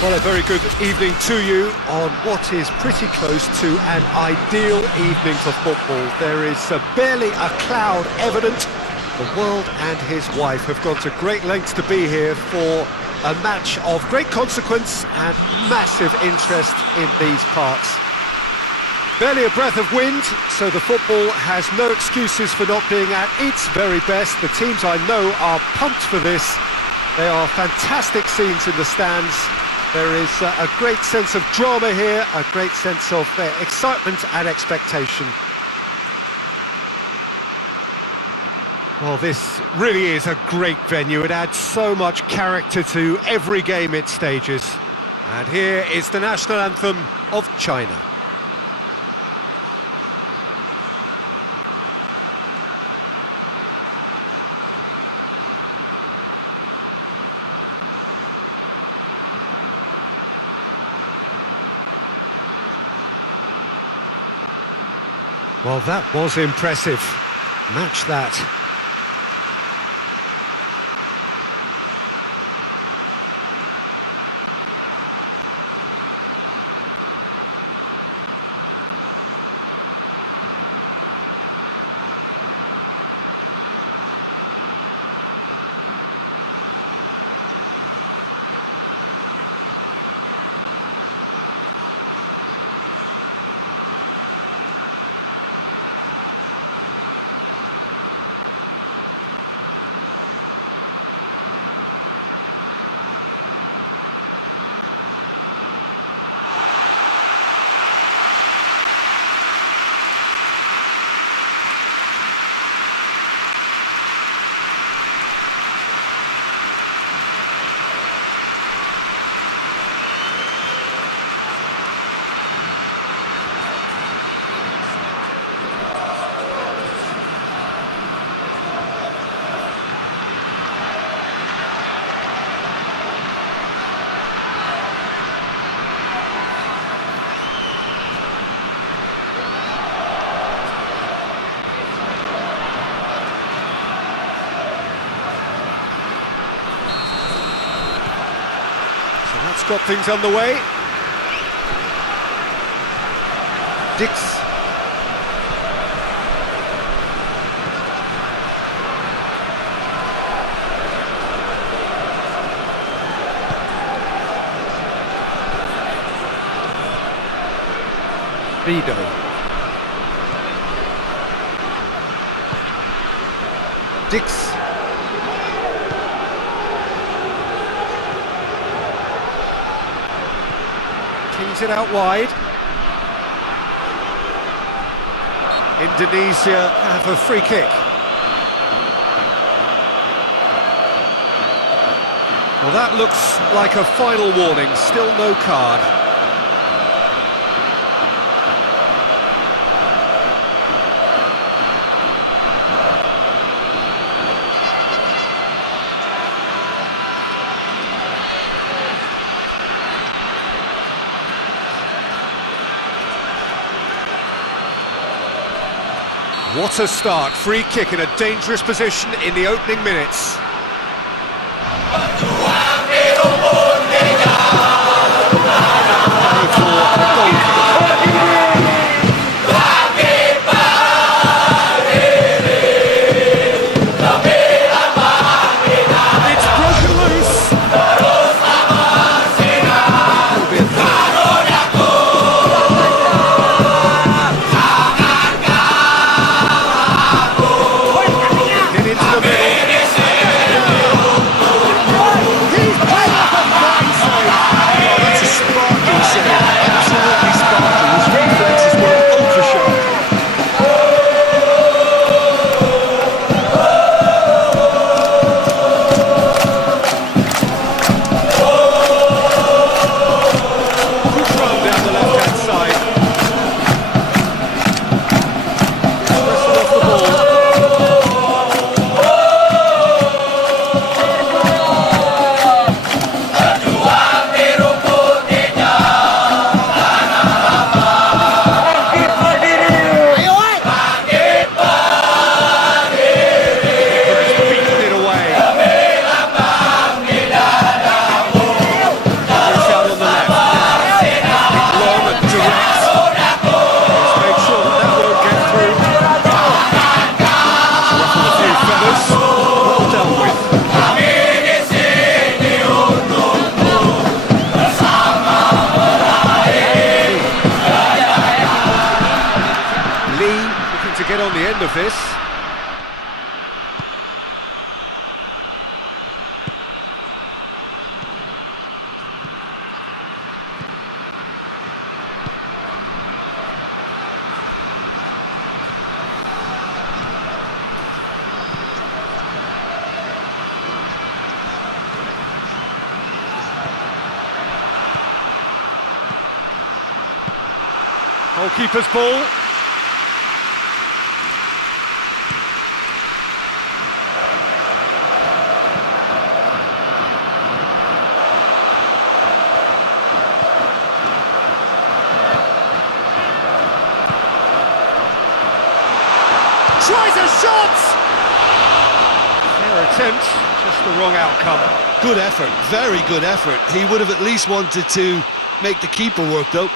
Well, a very good evening to you on what is pretty close to an ideal evening for football. There is barely a cloud evident. The world and his wife have gone to great lengths to be here for a match of great consequence and massive interest in these parts. Barely a breath of wind, so the football has no excuses for not being at its very best. The teams I know are pumped for this. They are fantastic scenes in the stands. There is a great sense of drama here, a great sense of excitement and expectation. Well, this really is a great venue. It adds so much character to every game it stages. And here is the national anthem of China. Well, that was impressive. Match that. That's got things underway. Dix. Vido. Dix. Kings it out wide. Indonesia have a free kick. Well, that looks like a final warning, still no card. What a start, free kick in a dangerous position in the opening minutes. It's broken loose. Into the middle. the end of this. Goalkeeper's ball. Tries a shot! Fair attempt, just the wrong outcome. Good effort, very good effort. He would have at least wanted to make the keeper work though.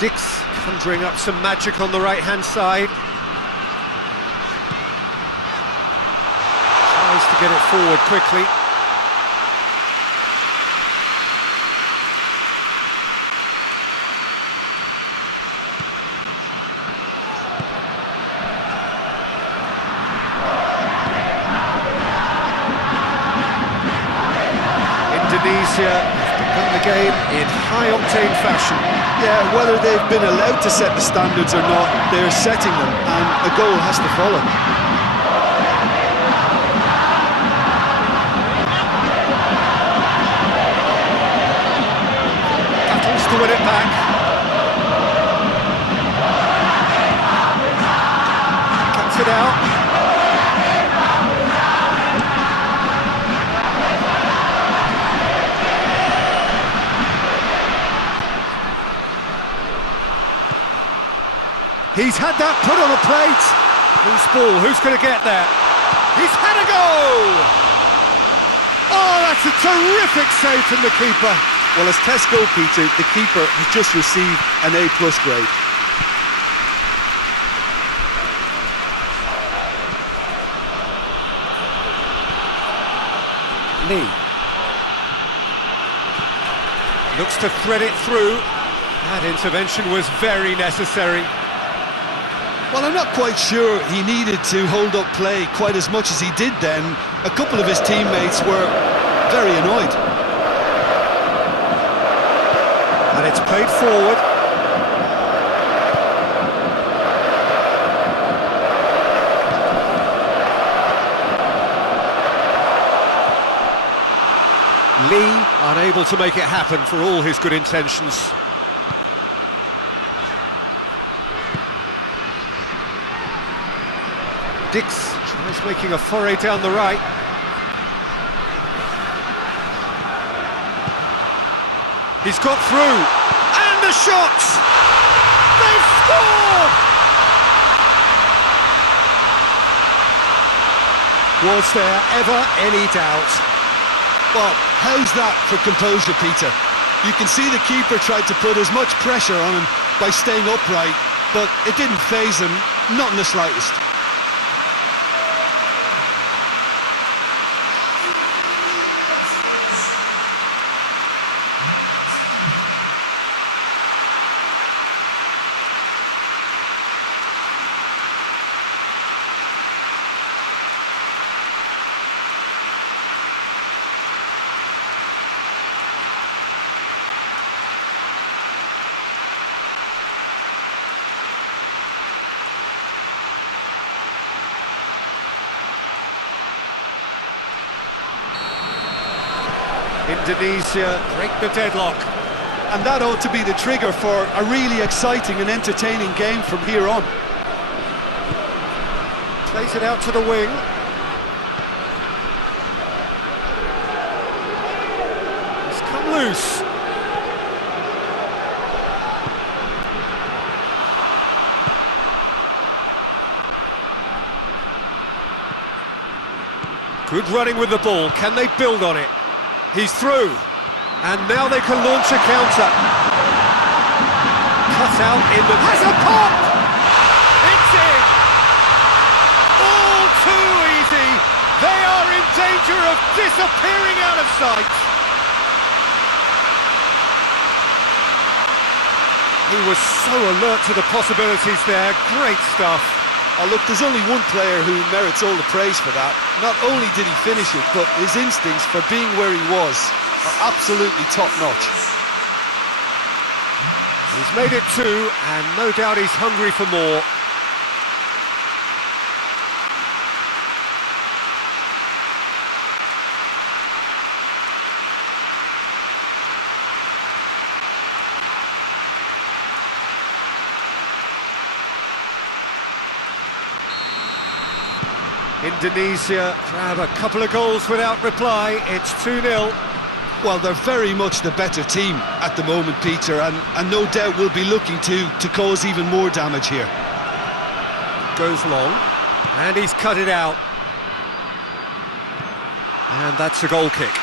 Dix conjuring up some magic on the right-hand side. Tries to get it forward quickly. Indonesia the game in high-octane fashion. Yeah, whether they've been allowed to set the standards or not, they're setting them, and a goal has to follow. Battles to win it back. Cuts it out. He's had that put on a plate. Loose ball, who's going to get that? He's had a go! Oh, that's a terrific save from the keeper. Well, as test goal, Peter, the keeper has just received an A+ grade. Lee. Looks to thread it through. That intervention was very necessary. Well, I'm not quite sure he needed to hold up play quite as much as he did then. A couple of his teammates were very annoyed. And it's played forward. Lee unable to make it happen for all his good intentions. Dix tries making a foray down the right. He's got through, and the shot! They've scored! Was there ever any doubt? Well, how's that for composure, Peter? You can see the keeper tried to put as much pressure on him by staying upright, but it didn't faze him, not in the slightest. Indonesia break the deadlock. And that ought to be the trigger for a really exciting and entertaining game from here on. Plays it out to the wing. It's come loose. Good running with the ball. Can they build on it? He's through. And now they can launch a counter. Cut out in the... Has a pop! It's in! All too easy. They are in danger of disappearing out of sight. He was so alert to the possibilities there. Great stuff. Oh, look, there's only one player who merits all the praise for that. Not only did he finish it, but his instincts for being where he was are absolutely top-notch. He's made it two, and no doubt he's hungry for more. Indonesia grab a couple of goals without reply. It's 2-0. Well, they're very much the better team at the moment, Peter, and no doubt will be looking to cause even more damage here. Goes long, and he's cut it out. And that's a goal kick.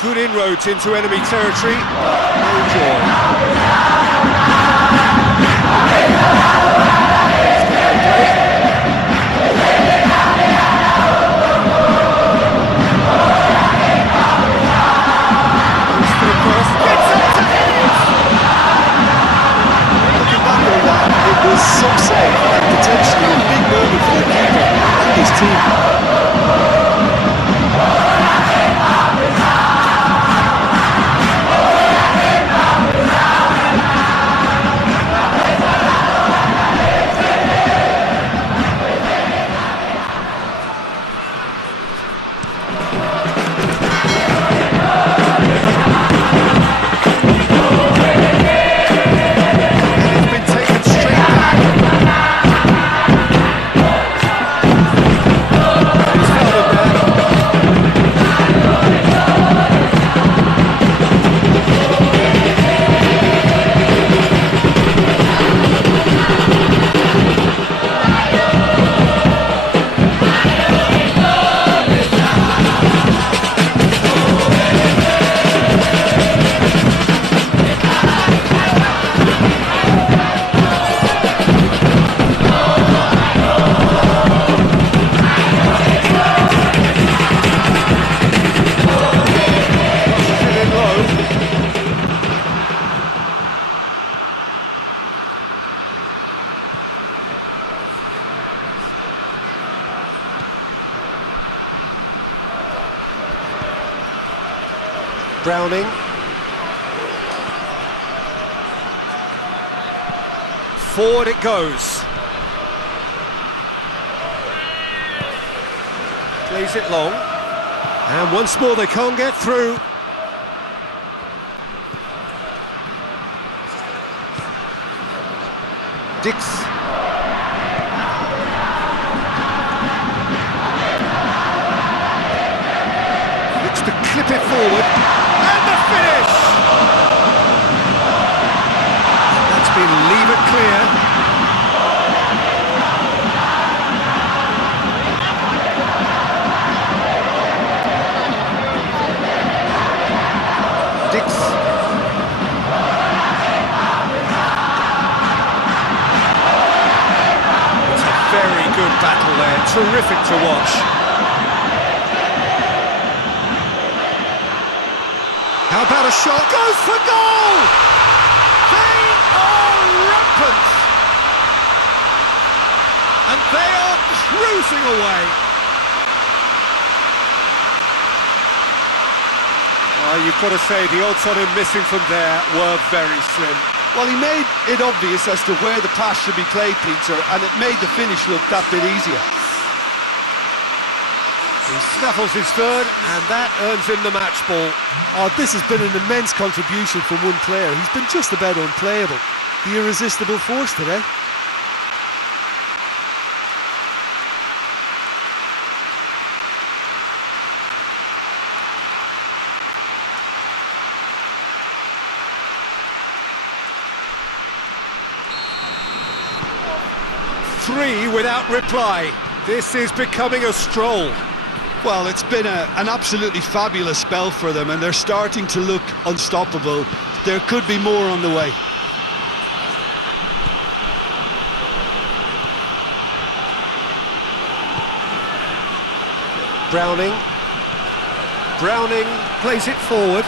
Good inroads into enemy territory, no joy. Looking back on that, it was some save and potentially a big moment for the keeper and his team. Browning. Forward it goes. Plays it long. And once more they can't get through. Dix. Looks to clip it forward. And the finish! That's been leave it clear. Dix. Very good battle there, terrific to watch. How about a shot? Goes for goal! They are rampant! And they are cruising away. Well, you've got to say the odds on him missing from there were very slim. Well, he made it obvious as to where the pass should be played, Peter, and it made the finish look that bit easier. He snaffles his third, and that earns him the match ball. Oh, this has been an immense contribution from one player. He's been just about unplayable. The irresistible force today. Three without reply. This is becoming a stroll. Well, it's been an absolutely fabulous spell for them, and they're starting to look unstoppable. There could be more on the way. Browning. Browning plays it forward.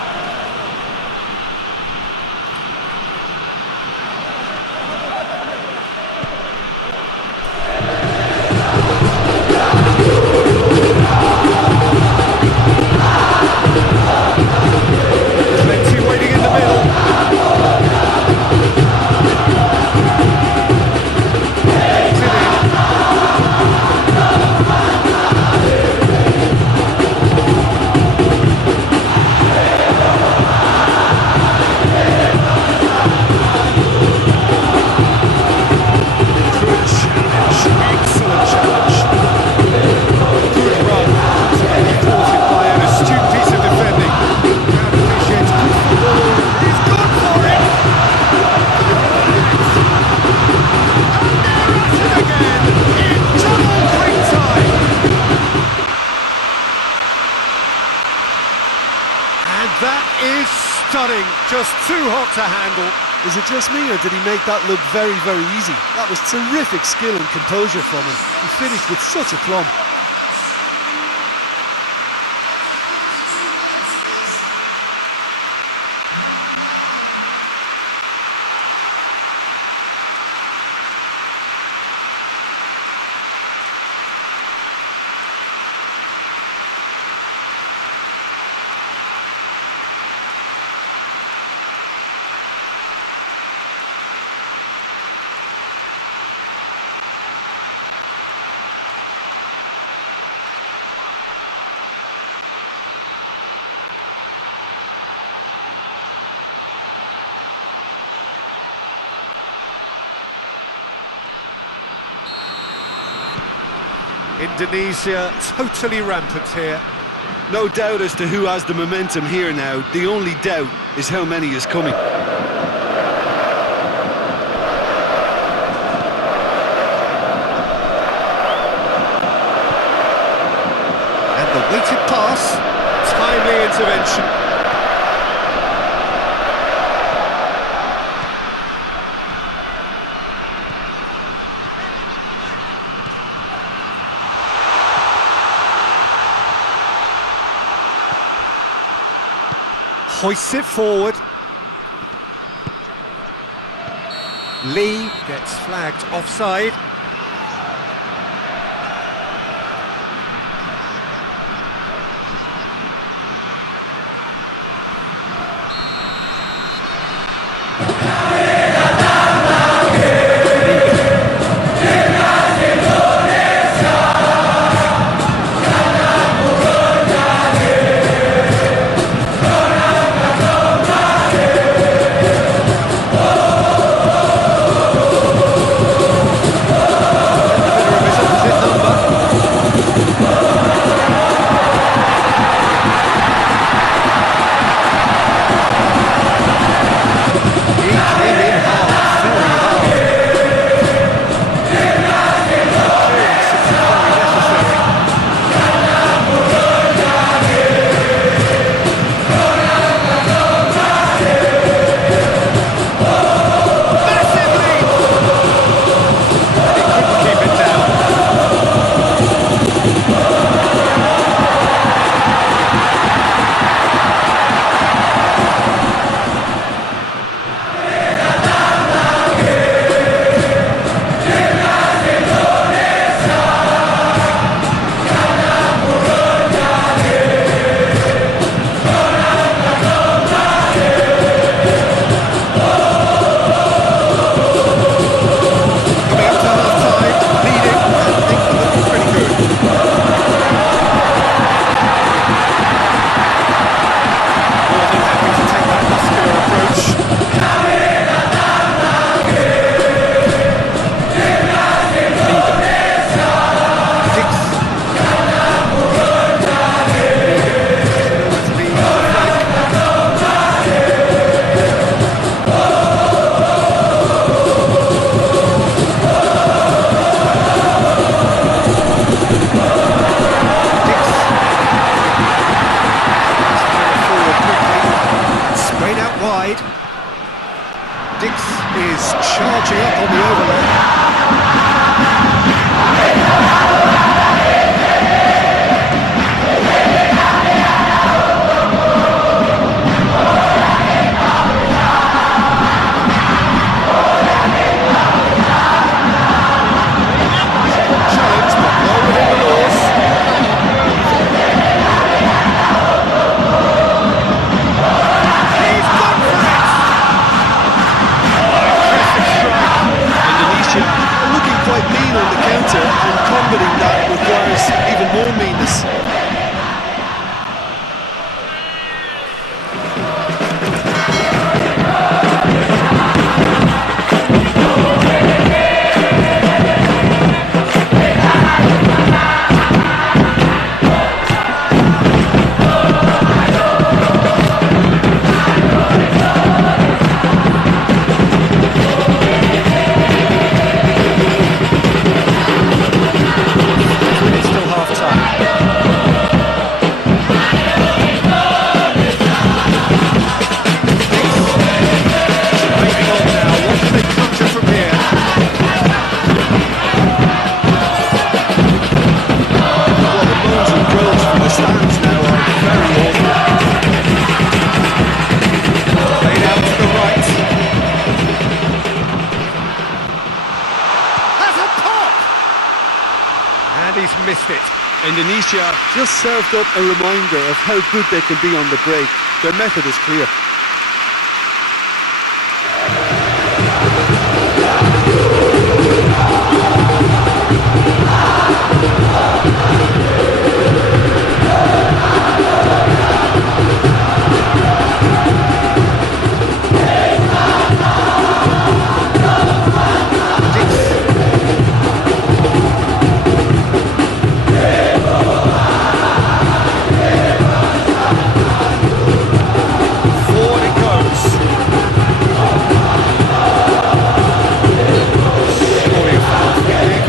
That is stunning, just too hot to handle. Is it just me, or did he make that look very, very easy? That was terrific skill and composure from him. He finished with such aplomb. Indonesia totally rampant here. No doubt as to who has the momentum here now. The only doubt is how many is coming. And the weighted pass, timely intervention. Hoists it forward. Lee gets flagged offside. side. Dix is charging up on the overlap. Challenge, but well within the laws. He's gone for it! Impressive strike. Indonesia looking quite mean on the counter, and combating that requires even more meanness. It's still half-time. Moving on now, what do they conjure from here? Well, the moans and groans from the stands now are very awful. Played out to the right. Has a pop! And he's missed it. Indonesia just served up a reminder of how good they can be on the break. Their method is clear. Forward it goes. Surely a foul for Yuukk.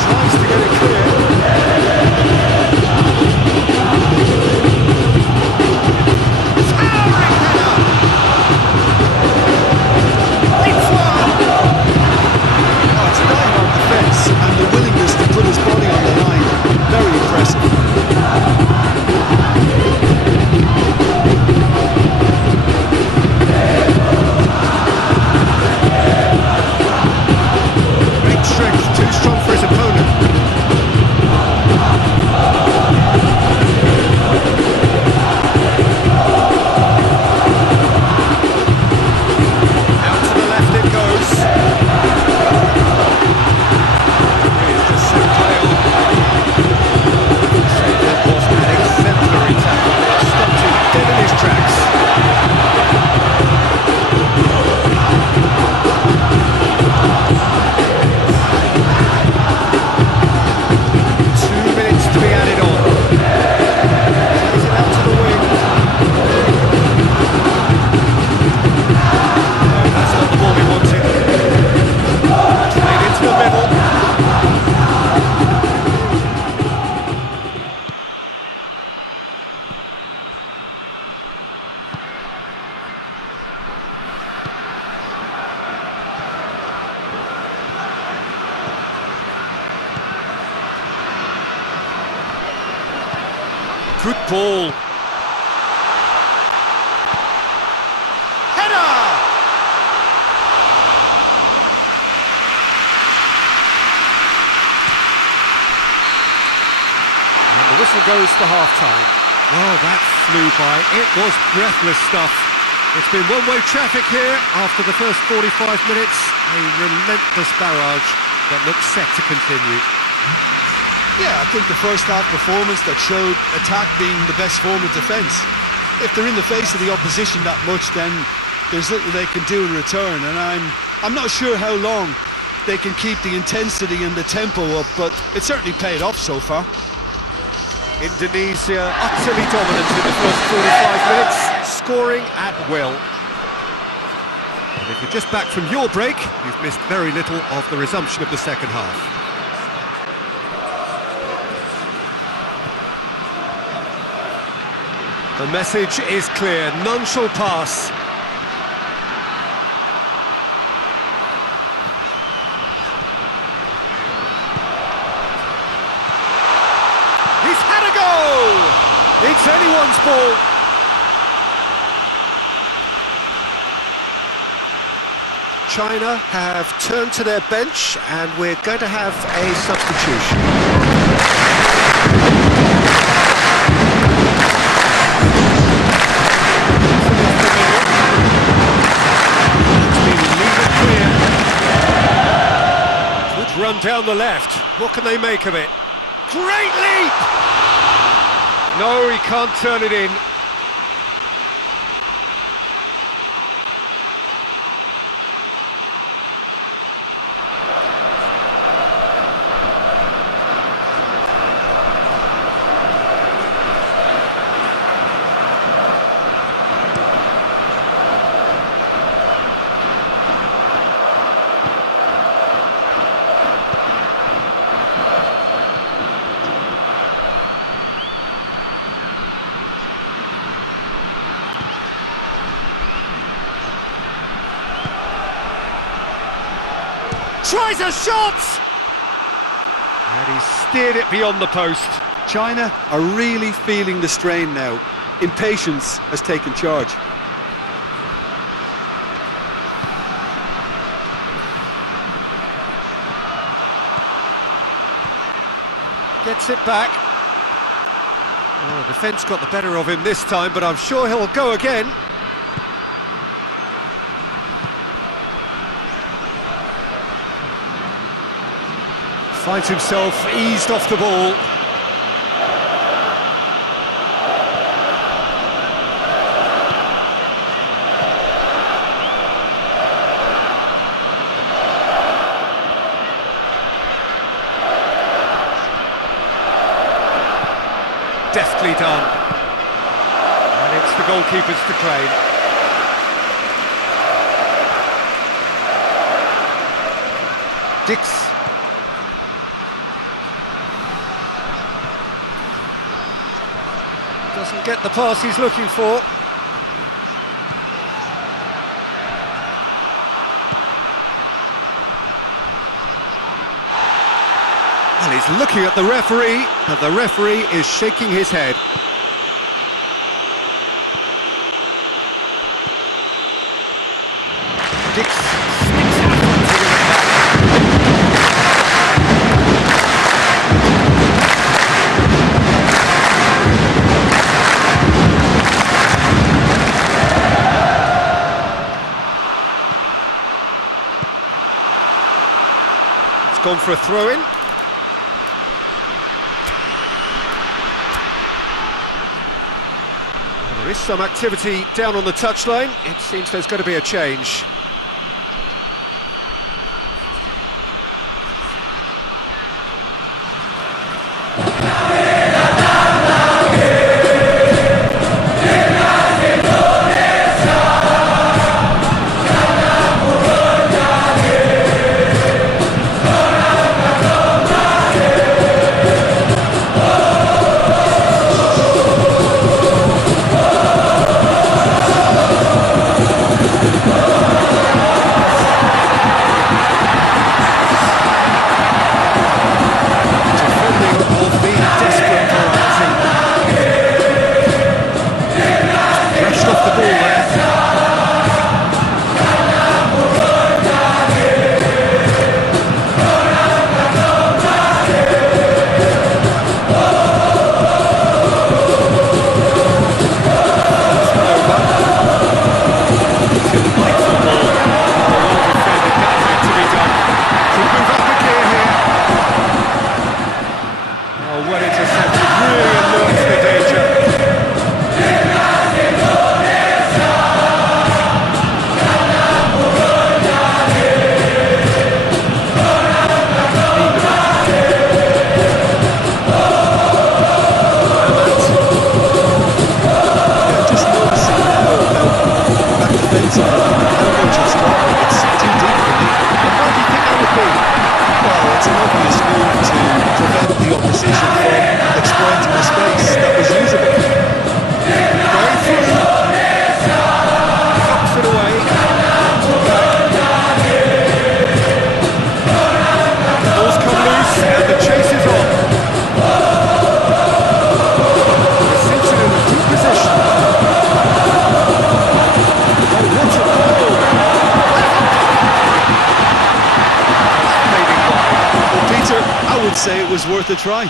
Tries to get it clear. Towering header. It's one. Oh, it's a die-hard defence, and the willingness to put his body on the line. Very impressive. Great strength, too strong for his opponent. Out to the left it goes. Here's the Sinclair. That was an exemplary tackle. Stopped him dead in his tracks. Two minutes to be added on. Plays it out to the wing. No, that's not the ball he wanted. Played into the middle. Good ball. Header! And the whistle goes for half-time. Well, that flew by. It was breathless stuff. It's been one-way traffic here after the first 45 minutes. A relentless barrage that looks set to continue. Yeah, I think the first half performance that showed attack being the best form of defence. If they're in the face of the opposition that much, then there's little they can do in return, and I'm not sure how long they can keep the intensity and the tempo up, but it certainly paid off so far. Indonesia utterly dominant in the first 45 minutes, scoring at will. And if you're just back from your break, you've missed very little of the resumption of the second half. The message is clear, none shall pass. He's had a go! It's anyone's ball. China have turned to their bench and we're going to have a substitution. Run down the left. What can they make of it? Great leap! No, he can't turn it in. Tries a shot! And he steered it beyond the post. China are really feeling the strain now. Impatience has taken charge. Gets it back. Oh, defence got the better of him this time, but I'm sure he'll go again. Finds himself eased off the ball. Deftly done. And it's the goalkeepers to claim. Dix. Doesn't get the pass he's looking for. Well, he's looking at the referee, but the referee is shaking his head. Dix sticks it up onto the back. Gone for a throw-in. Well, there is some activity down on the touchline. It seems there's going to be a change. would say it was worth a try.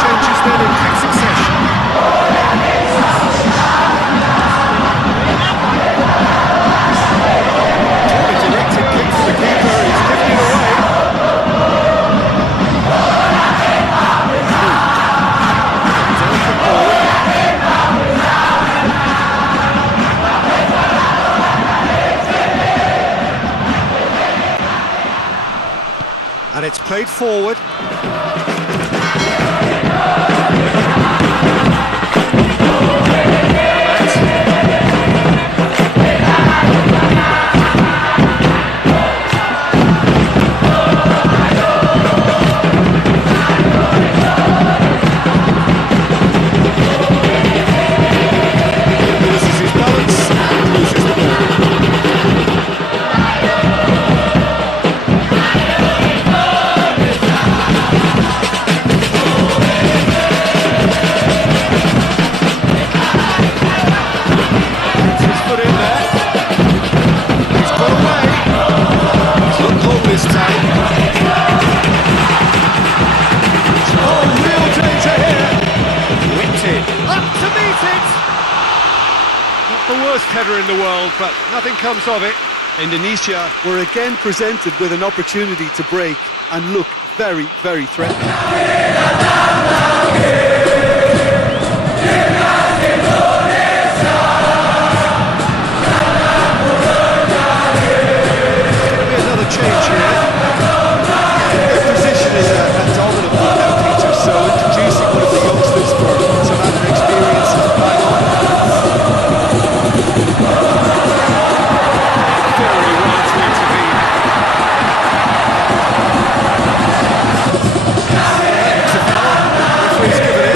Changes then in quick succession. A directed kick for the keeper, he's given it away. Delicate ball. And it's played forward. Loses his balance and loses the ball. Gets his foot in there. He's got away. He's looked long this time. Oh, real danger here. Whipped in. Up to meet it. Not the worst header in the world, but nothing comes of it. Indonesia were again presented with an opportunity to break and look very, very threatening. Maybe another change here. Their position is a dominant one now, Peter, so introducing one of the youngsters for some added experience is bang on. Very right to intervene. It's a foul. Referee's given it.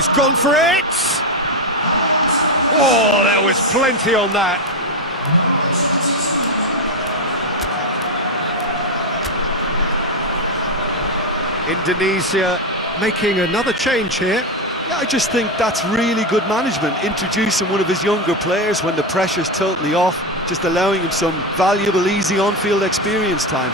He's gone for it! Oh, there was plenty on that. Indonesia making another change here. Yeah, I just think that's really good management, introducing one of his younger players when the pressure's totally off, just allowing him some valuable, easy on-field experience time.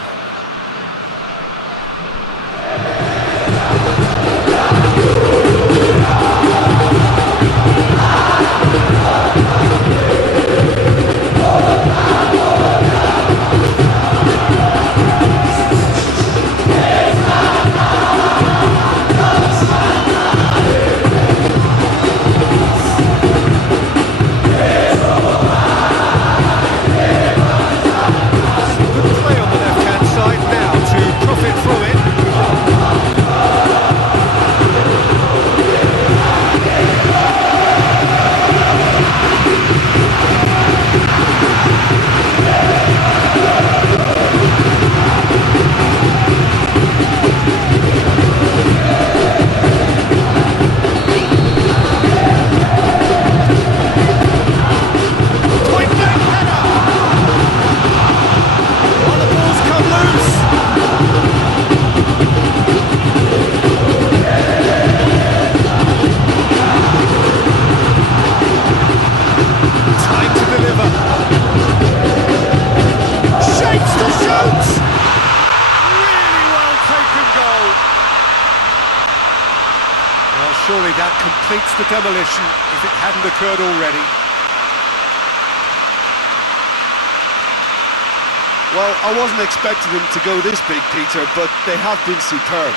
Surely that completes the demolition if it hadn't occurred already. Well, I wasn't expecting them to go this big, Peter, but they have been superb.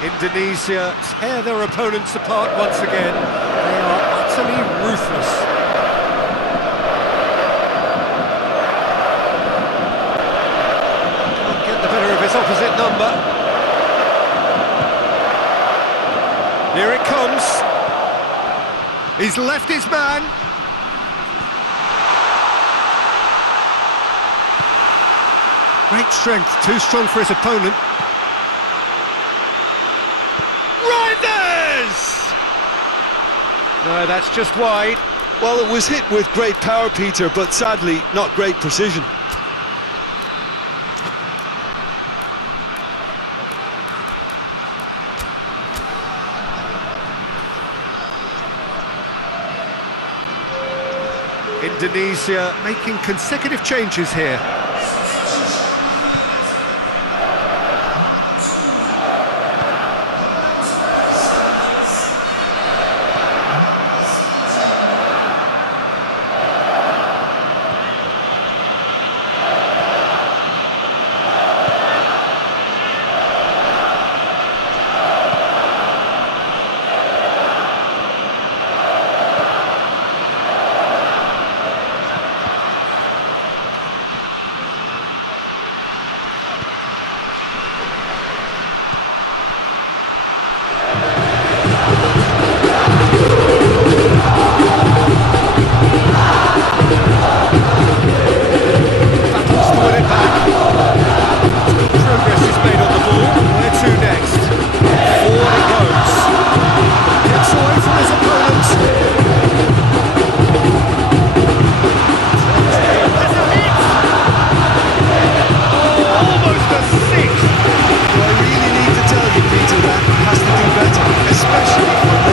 Indonesia tear their opponents apart once again. They are utterly ruthless. Can't get the better of his opposite number. Here it comes. He's left his man. Great strength, too strong for his opponent. No, that's just wide. Well, it was hit with great power, Peter, but sadly, not great precision. Indonesia making consecutive changes here. Especially for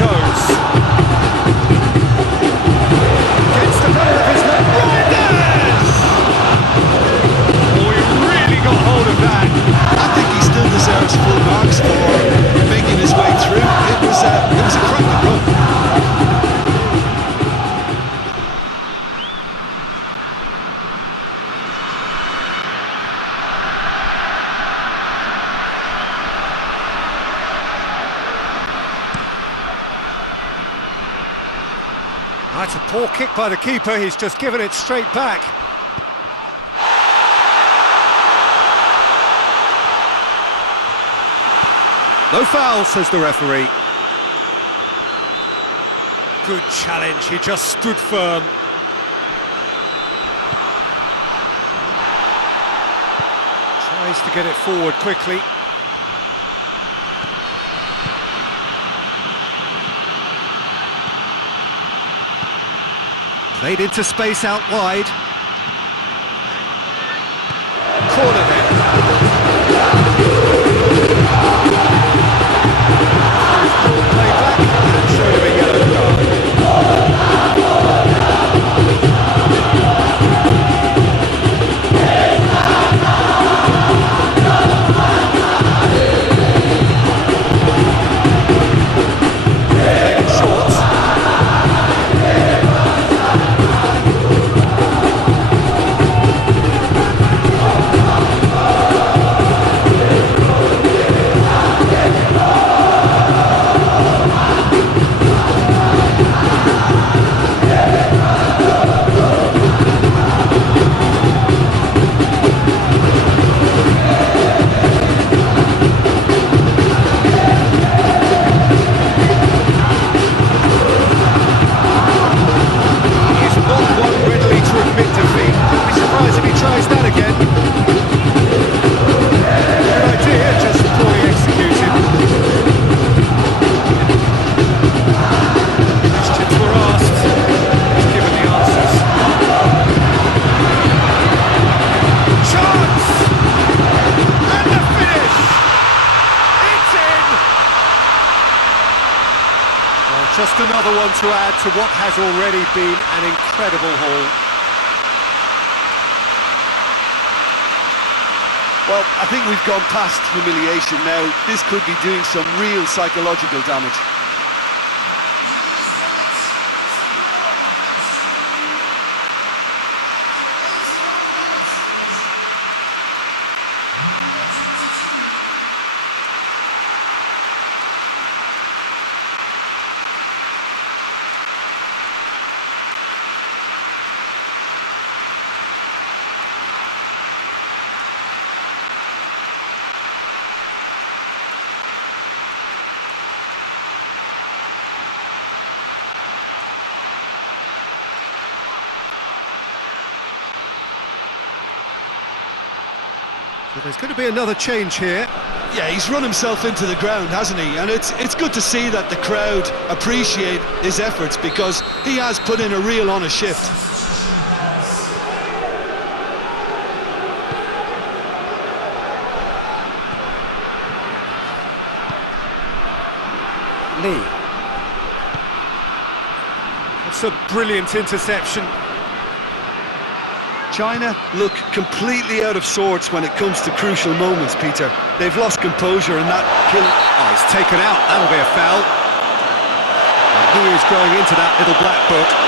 goes. Gets the ball of his left. Reinders! Oh, he really got hold of that. I think he still deserves full marks for making his way through. It was a cracking run. That's a poor kick by the keeper, he's just given it straight back. No foul, says the referee. Good challenge, he just stood firm. Tries to get it forward quickly. Played into space out wide. Corner then. Play back and showed him a yellow card. Played it short. Just another one to add to what has already been an incredible haul. Well, I think we've gone past humiliation now. This could be doing some real psychological damage. So there's going to be another change here. Yeah, he's run himself into the ground, hasn't he? And it's good to see that the crowd appreciate his efforts, because he has put in a real honest shift. Lee. It's a brilliant interception. China look completely out of sorts when it comes to crucial moments, Peter. They've lost composure and that kill. Oh, he's taken out. That'll be a foul. And he is going into that little black book.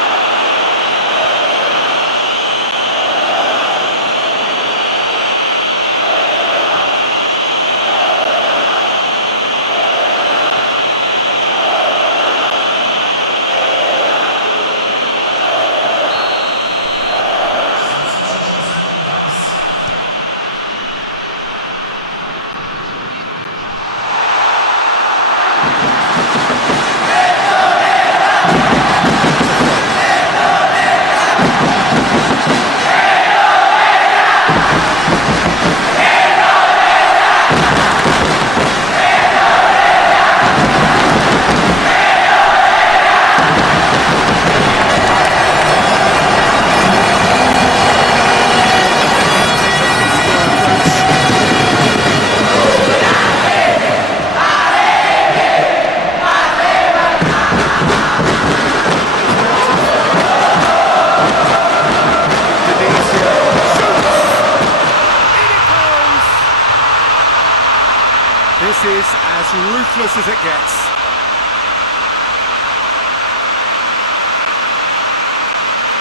ruthless as it gets.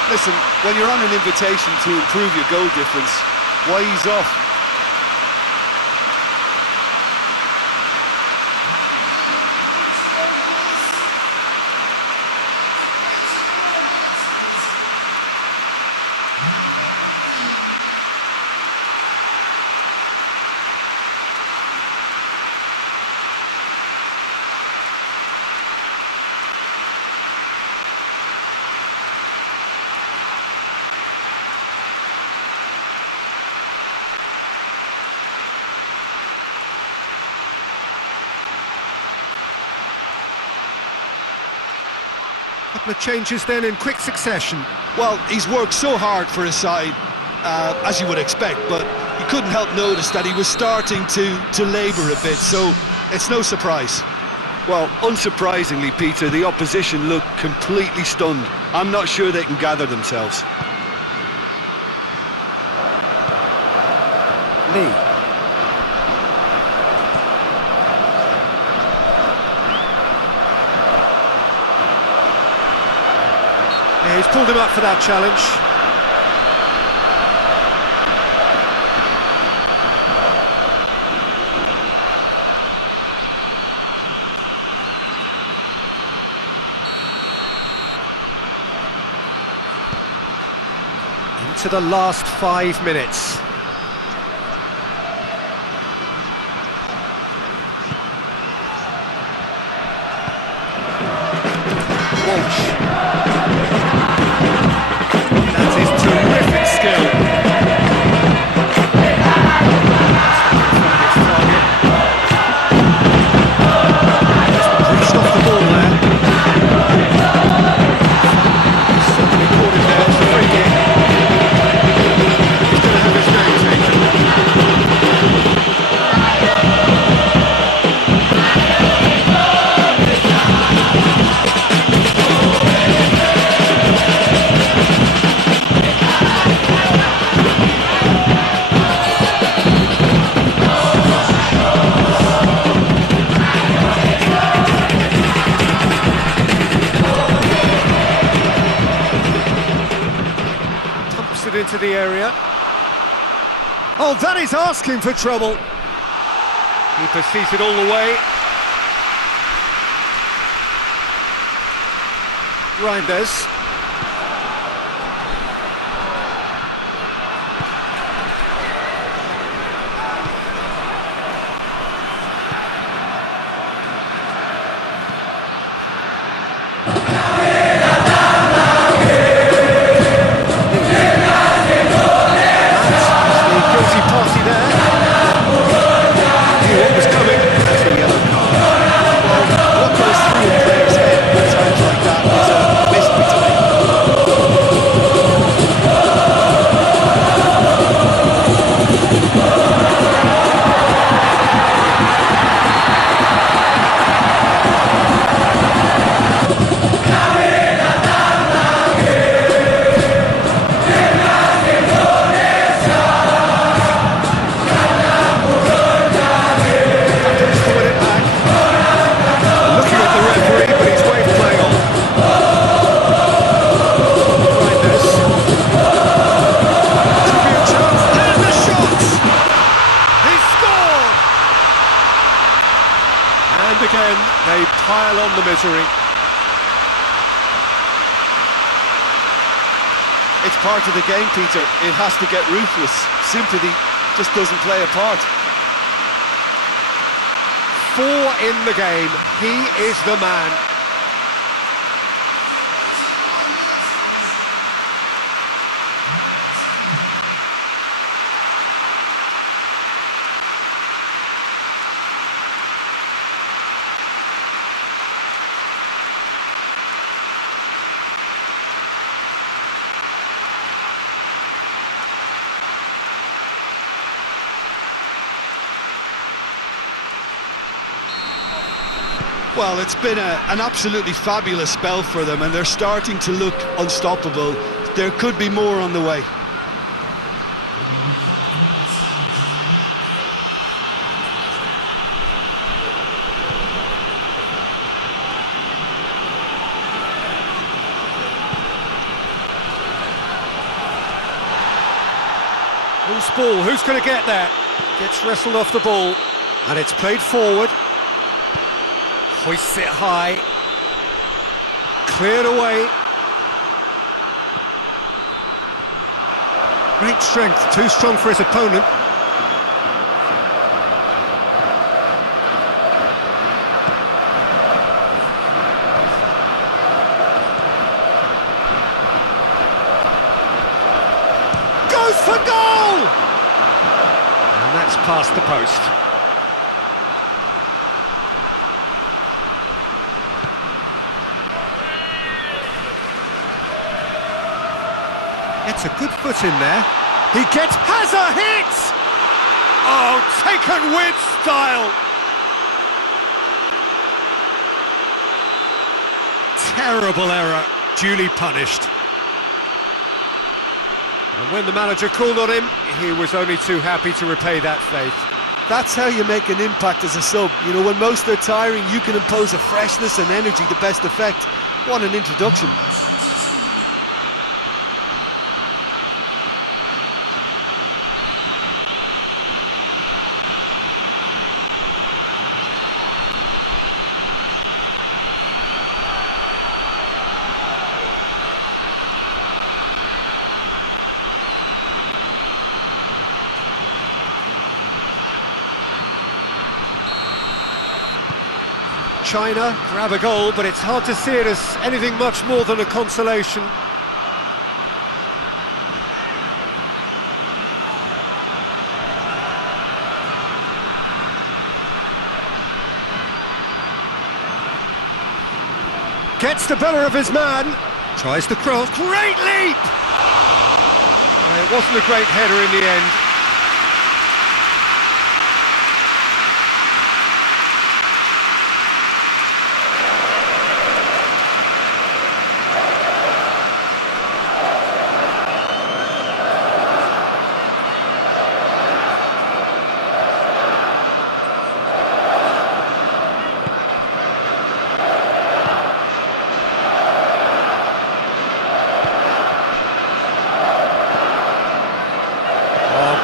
Listen, when you're on an invitation to improve your goal difference, why ease off? Couple of changes then in quick succession. Well, he's worked so hard for his side, as you would expect, but you couldn't help notice that he was starting to labour a bit, so it's no surprise. Well, unsurprisingly, Peter, the opposition looked completely stunned. I'm not sure they can gather themselves. Lee. Yeah, he's pulled him up for that challenge. Into the last 5 minutes. Walsh. That's his terrific skill. Reached off the ball there. Certainly caught him there. It's a free kick. He's going to have his name taken. Into the area. Oh, that is asking for trouble. Keeper sees it all the way. Reinders. Again, they pile on the misery. It's part of the game, Peter. It has to get ruthless. Sympathy just doesn't play a part. 4 in the game. He is the man. Well, it's been an absolutely fabulous spell for them, and they're starting to look unstoppable. There could be more on the way. Loose ball, who's going to get that? Gets wrestled off the ball, and it's played forward. Hoists it high. Cleared away. Great strength, too strong for his opponent. Goes for goal! And that's past the post. Gets a good foot in there. Has a hit! Oh, taken with style! Terrible error, duly punished. And when the manager called on him, he was only too happy to repay that faith. That's how you make an impact as a sub. You know, when most are tiring, you can impose a freshness and energy to best effect. What an introduction. China grab a goal, but it's hard to see it as anything much more than a consolation. Gets the better of his man, tries the cross, great leap! It wasn't a great header in the end.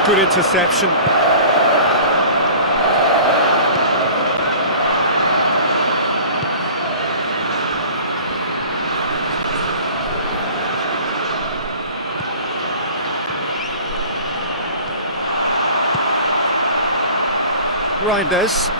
Good interception. Reinders.